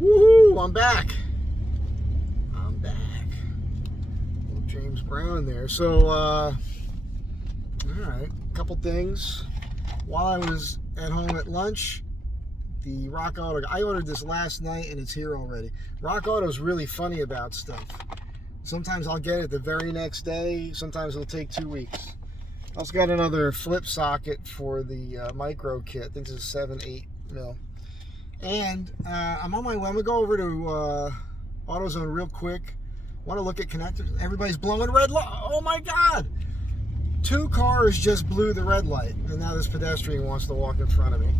Woohoo! I'm back. I'm back. Little James Brown there. So, all right. A couple things. While I was at home at lunch, the Rock Auto, I ordered this last night and it's here already. Rock Auto's really funny about stuff. Sometimes I'll get it the very next day. Sometimes it'll take 2 weeks. I also got another flip socket for the micro kit. I think this is 7/8 mil. And I'm on my way. I'm gonna go over to AutoZone real quick. Want to look at connectors? Everybody's blowing red light. Oh my God! 2 cars just blew the red light, and now this pedestrian wants to walk in front of me.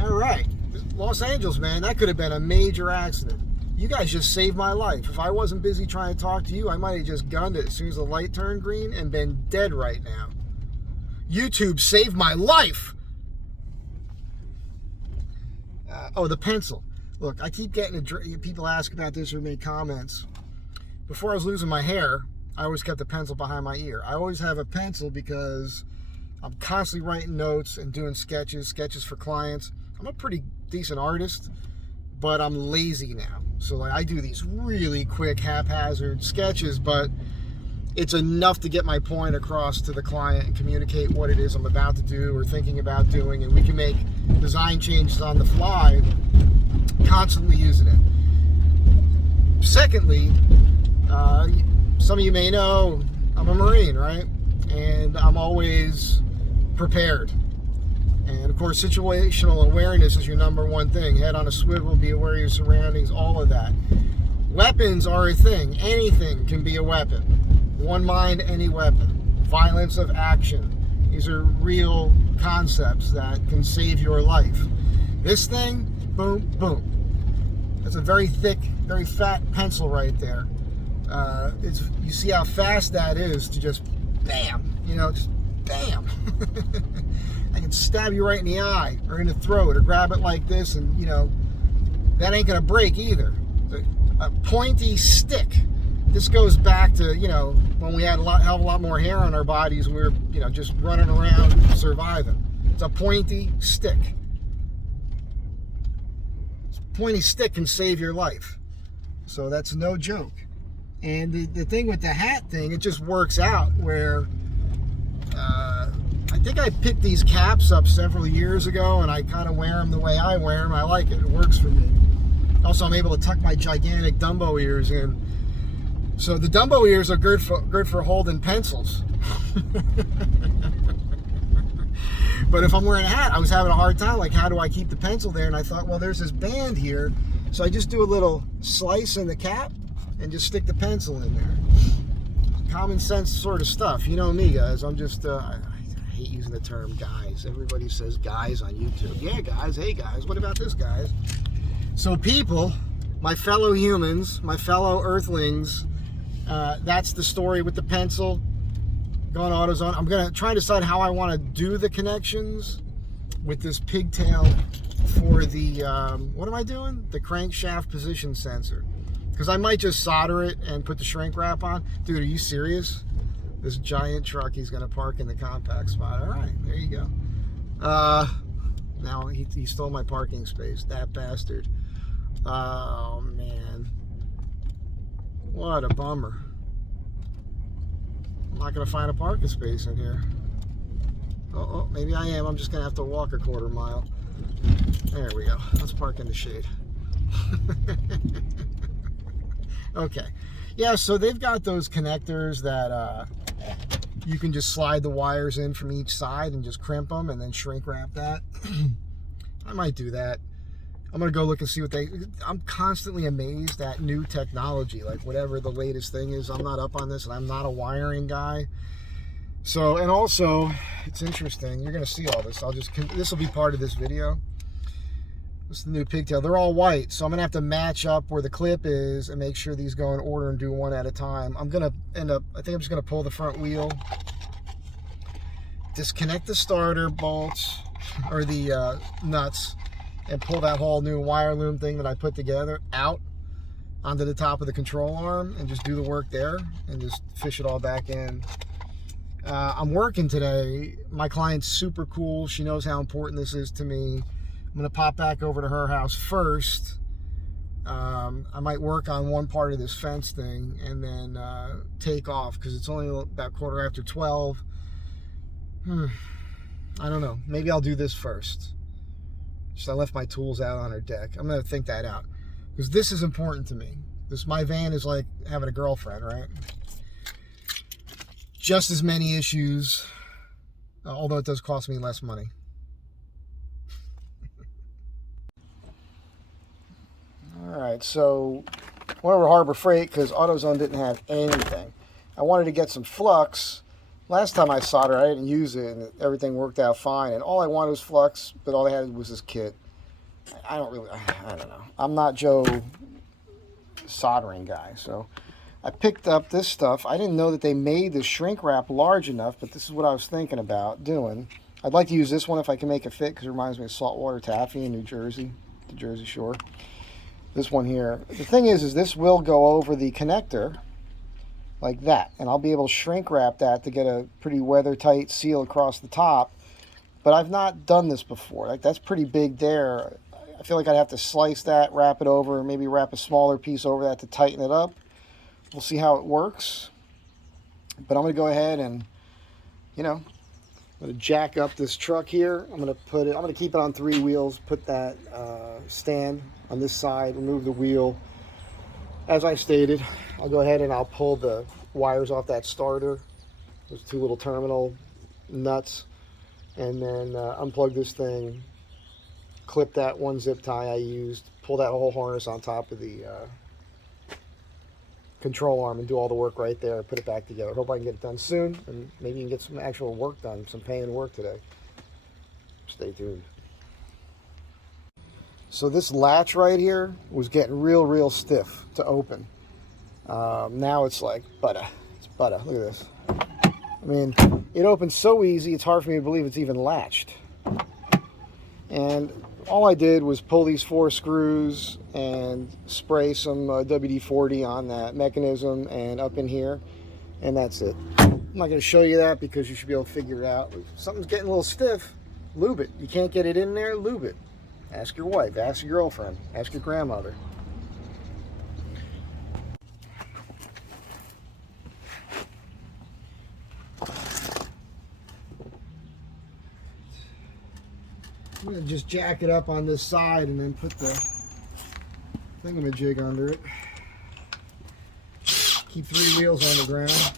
All right, Los Angeles, man, that could have been a major accident. You guys just saved my life. If I wasn't busy trying to talk to you, I might have just gunned it as soon as the light turned green and been dead right now. YouTube saved my life. Oh, the pencil. Look, I keep getting people ask about this or make comments. Before I was losing my hair, I always kept a pencil behind my ear. I always have a pencil because I'm constantly writing notes and doing sketches for clients. I'm a pretty decent artist, but I'm lazy now. So like I do these really quick haphazard sketches, but it's enough to get my point across to the client and communicate what it is I'm about to do or thinking about doing, and we can make design changes on the fly, constantly using it. Secondly, some of you may know I'm a Marine, right? And I'm always prepared. And of course, situational awareness is your #1 thing. Head on a swivel, be aware of your surroundings, all of that. Weapons are a thing. Anything can be a weapon. One mind, any weapon. Violence of action. These are real concepts that can save your life. This thing, boom, boom. That's a very thick, very fat pencil right there. You see how fast that is to just bam, just bam. I can stab you right in the eye or in the throat or grab it like this, and that ain't gonna break either. A pointy stick. This goes back to when we had hell of a lot more hair on our bodies. We were just running around surviving. It's a pointy stick. Pointy stick can save your life, so that's no joke. And the thing with the hat thing, it just works out where I think I picked these caps up several years ago, and I kind of wear them the way I wear them. I like it. It works for me. Also, I'm able to tuck my gigantic Dumbo ears in. So the Dumbo ears are good for holding pencils. But if I'm wearing a hat, I was having a hard time. Like, how do I keep the pencil there? And I thought, well, there's this band here. So I just do a little slice in the cap and just stick the pencil in there. Common sense sort of stuff. You know me, guys. I'm just, I hate using the term guys. Everybody says guys on YouTube. Yeah, guys. Hey, guys. What about this, guys? So people, my fellow humans, my fellow earthlings, that's the story with the pencil. Going AutoZone. I'm going to try to decide how I want to do the connections with this pigtail for the, what am I doing? The crankshaft position sensor. Because I might just solder it and put the shrink wrap on. Dude, are you serious? This giant truck he's going to park in the compact spot. All right, there you go. Now he stole my parking space, that bastard. Oh, man. What a bummer. I'm not going to find a parking space in here. Oh, maybe I am. I'm just going to have to walk a quarter mile. There we go. Let's park in the shade. Okay. Yeah, so they've got those connectors that you can just slide the wires in from each side and just crimp them and then shrink wrap that. I might do that. I'm going to go look and see what I'm constantly amazed at new technology, like whatever the latest thing is. I'm not up on this, and I'm not a wiring guy. So, and also, it's interesting. You're going to see all this. This will be part of this video. This is the new pigtail. They're all white, so I'm going to have to match up where the clip is and make sure these go in order and do one at a time. I'm going to I think I'm just going to pull the front wheel, disconnect the starter bolts, or the nuts, and pull that whole new wire loom thing that I put together out onto the top of the control arm and just do the work there and just fish it all back in. I'm working today. My client's super cool. She knows how important this is to me. I'm going to pop back over to her house first I might work on one part of this fence thing and then take off because it's only about 12:15. I don't know. Maybe I'll do this first. Just I left my tools out on her deck. I'm going to think that out because this is important to me. My van is like having a girlfriend, right? Just as many issues, although it does cost me less money. All right, so went over to Harbor Freight because AutoZone didn't have anything. I wanted to get some flux. Last time I soldered, I didn't use it, and everything worked out fine. And all I wanted was flux, but all they had was this kit. I don't know. I'm not Joe soldering guy, so I picked up this stuff. I didn't know that they made the shrink wrap large enough, but this is what I was thinking about doing. I'd like to use this one if I can make it fit because it reminds me of saltwater taffy in New Jersey, the Jersey Shore. This one here. The thing is this will go over the connector like that, and I'll be able to shrink wrap that to get a pretty weather tight seal across the top. But I've not done this before. Like, that's pretty big there. I feel like I'd have to slice that, wrap it over, maybe wrap a smaller piece over that to tighten it up. We'll see how it works. But I'm going to go ahead and, I'm going to jack up this truck here. I'm going to keep it on 3 wheels, put that stand on this side, remove the wheel. As I stated, I'll go ahead and I'll pull the wires off that starter, those 2 little terminal nuts, and then unplug this thing, clip that 1 zip tie I used, pull that whole harness on top of the control arm and do all the work right there, put it back together. Hope I can get it done soon, and maybe you can get some actual work done, some paying work today. Stay tuned. So this latch right here was getting real stiff to open. Now it's like butter. It's butter. Look at this. I mean, it opens so easy, it's hard for me to believe it's even latched. And all I did was pull these 4 screws and spray some WD-40 on that mechanism and up in here, and that's it. I'm not going to show you that because you should be able to figure it out. If something's getting a little stiff, lube it. You can't get it in there, lube it. Ask your wife, ask your girlfriend, ask your grandmother. I'm going to just jack it up on this side and then put the thingamajig under it. Keep 3 wheels on the ground.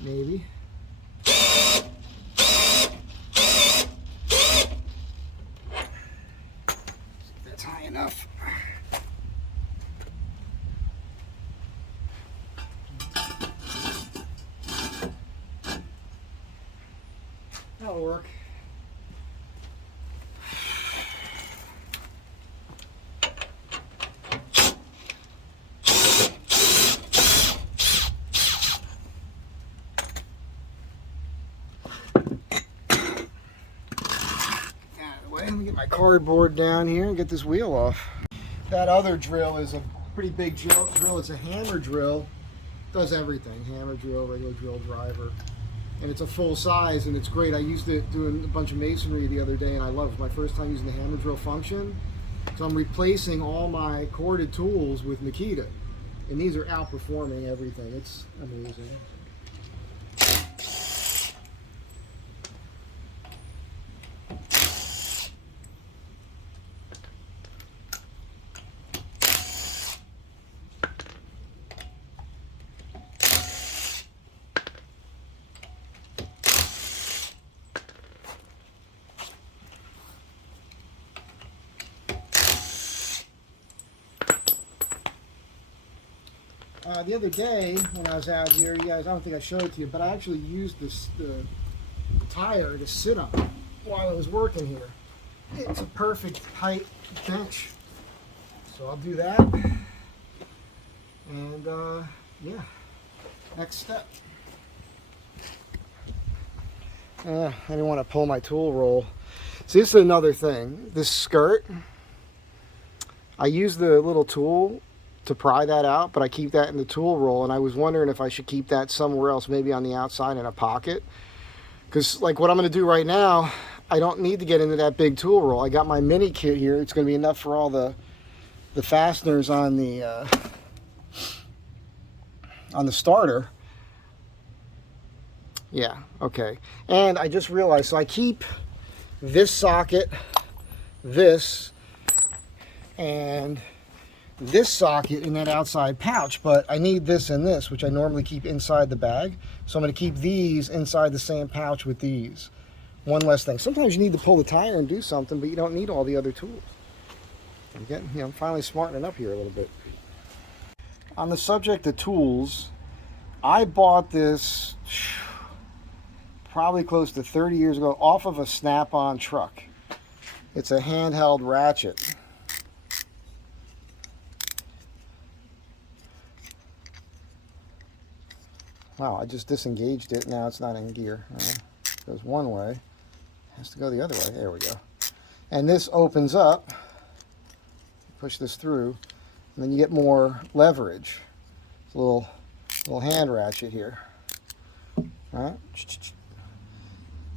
Maybe. That's high enough. That'll work. Let me get my cardboard down here and get this wheel off. That other drill is a pretty big drill. It's a hammer drill. Does everything. Hammer drill, regular drill driver. And it's a full size and it's great. I used it doing a bunch of masonry the other day and I love it. It's my first time using the hammer drill function. So I'm replacing all my corded tools with Makita. And these are outperforming everything. It's amazing. The other day when I was out here, you guys, I don't think I showed it to you, but I actually used the tire to sit on while I was working here. It's a perfect height bench. So I'll do that. And yeah, next step. I didn't want to pull my tool roll. See, this is another thing. This skirt, I use the little tool to pry that out, but I keep that in the tool roll, and I was wondering if I should keep that somewhere else, maybe on the outside in a pocket, because like what I'm going to do right now, I don't need to get into that big tool roll. I got my mini kit here. It's going to be enough for all the fasteners on the starter. Yeah, okay. And I just realized, so I keep this socket, this, and this socket in that outside pouch, but I need this and this, which I normally keep inside the bag. So I'm going to keep these inside the same pouch with these. One less thing. Sometimes you need to pull the tire and do something, but you don't need all the other tools. I'm getting, I'm finally smartening up here a little bit. On the subject of tools, I bought this probably close to 30 years ago off of a Snap-on truck. It's a handheld ratchet. Wow, I just disengaged it. Now it's not in gear. It goes one way. It has to go the other way. There we go. And this opens up. Push this through, and then you get more leverage. It's a little hand ratchet here. All right.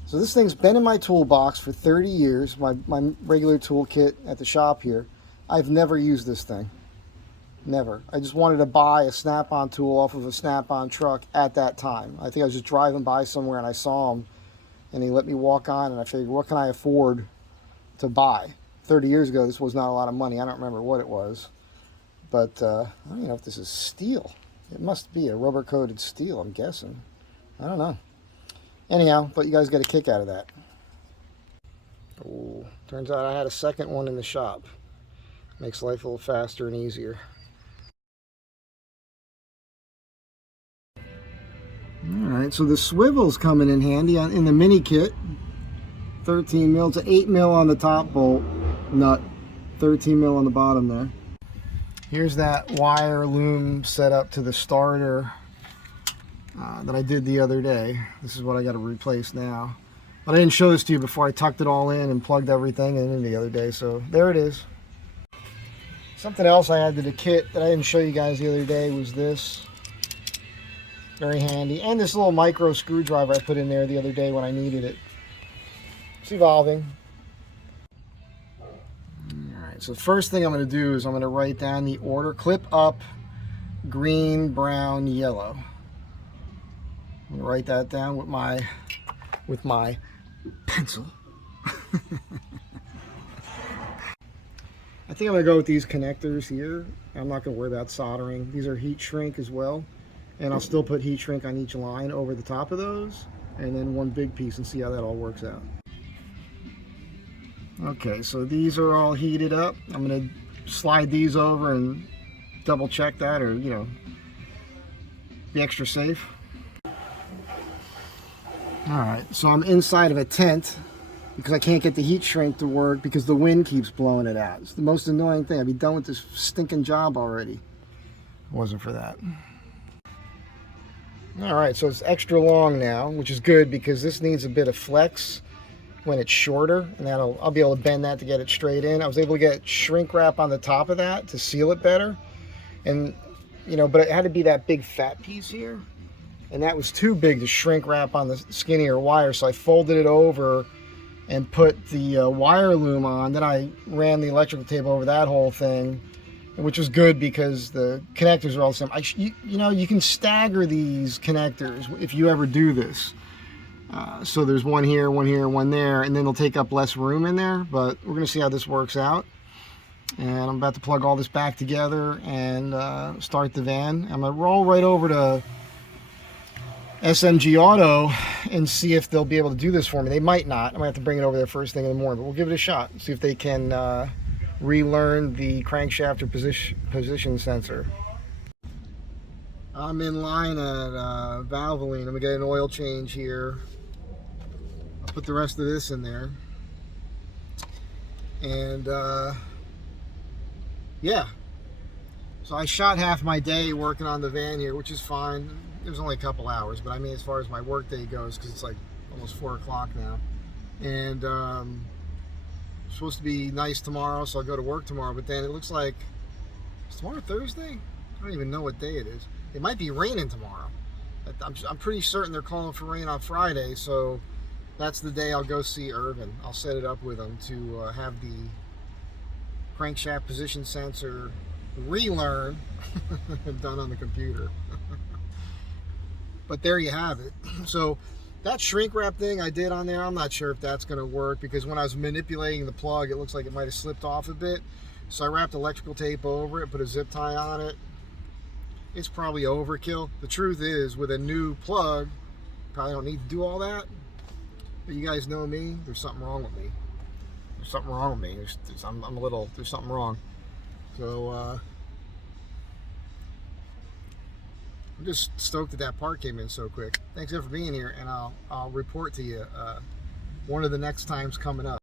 So this thing's been in my toolbox for 30 years, my regular toolkit at the shop here. I've never used this thing. Never. I just wanted to buy a Snap-on tool off of a Snap-on truck at that time. I think I was just driving by somewhere and I saw them, and he let me walk on, and I figured, what can I afford to buy? 30 years ago, this was not a lot of money. I don't remember what it was. But I don't even know if this is steel. It must be a rubber-coated steel, I'm guessing. I don't know. Anyhow, but you guys get a kick out of that. Oh, turns out I had a second one in the shop. Makes life a little faster and easier. Alright, so the swivel's coming in handy in the mini kit. 13 mil to 8 mil on the top bolt nut, 13 mil on the bottom there. Here's that wire loom set up to the starter that I did the other day. This is what I got to replace now. But I didn't show this to you before I tucked it all in and plugged everything in the other day, so there it is. Something else I added to the kit that I didn't show you guys the other day was this. Very handy. And this little micro screwdriver I put in there the other day when I needed it. It's evolving. Alright, so the first thing I'm going to do is I'm going to write down the order. Clip up, green, brown, yellow. I'm going to write that down with my pencil. I think I'm going to go with these connectors here. I'm not going to worry about soldering. These are heat shrink as well. And I'll still put heat shrink on each line over the top of those. And then one big piece and see how that all works out. Okay, so these are all heated up. I'm going to slide these over and double check that, or, you know, be extra safe. Alright, so I'm inside of a tent because I can't get the heat shrink to work because the wind keeps blowing it out. It's the most annoying thing. I'd be done with this stinking job already. It wasn't for that. Alright, so it's extra long now, which is good because this needs a bit of flex when it's shorter, and I'll be able to bend that to get it straight in. I was able to get shrink wrap on the top of that to seal it better, and you know, but it had to be that big fat piece here, and that was too big to shrink wrap on the skinnier wire, so I folded it over and put the wire loom on. Then I ran the electrical tape over that whole thing, which was good because the connectors are all the same. You know, you can stagger these connectors if you ever do this. So there's one here, one there, and then they'll take up less room in there, but we're going to see how this works out. And I'm about to plug all this back together and start the van. I'm going to roll right over to SMG Auto and see if they'll be able to do this for me. They might not. I'm going to have to bring it over there first thing in the morning, but we'll give it a shot. See if they can relearn the crankshaft or position sensor. I'm in line at Valvoline. I'm going to get an oil change here. I'll put the rest of this in there. And yeah. So I shot half my day working on the van here, which is fine. It was only a couple hours, but I mean as far as my work day goes, because it's like almost 4 o'clock now. And it's supposed to be nice tomorrow, so I'll go to work tomorrow, but then it looks like, is tomorrow Thursday? I don't even know what day it is. It might be raining tomorrow. I'm pretty certain they're calling for rain on Friday, so that's the day I'll go see Irvin. I'll set it up with him to have the crankshaft position sensor relearn done on the computer. But there you have it. So that shrink wrap thing I did on there, I'm not sure if that's going to work, because when I was manipulating the plug, it looks like it might have slipped off a bit. So I wrapped electrical tape over it, put a zip tie on it. It's probably overkill. The truth is, with a new plug, probably don't need to do all that. But you guys know me, there's something wrong with me. There's something wrong with me. There's something wrong. So, I'm just stoked that that part came in so quick. Thanks again for being here, and I'll report to you one of the next times coming up.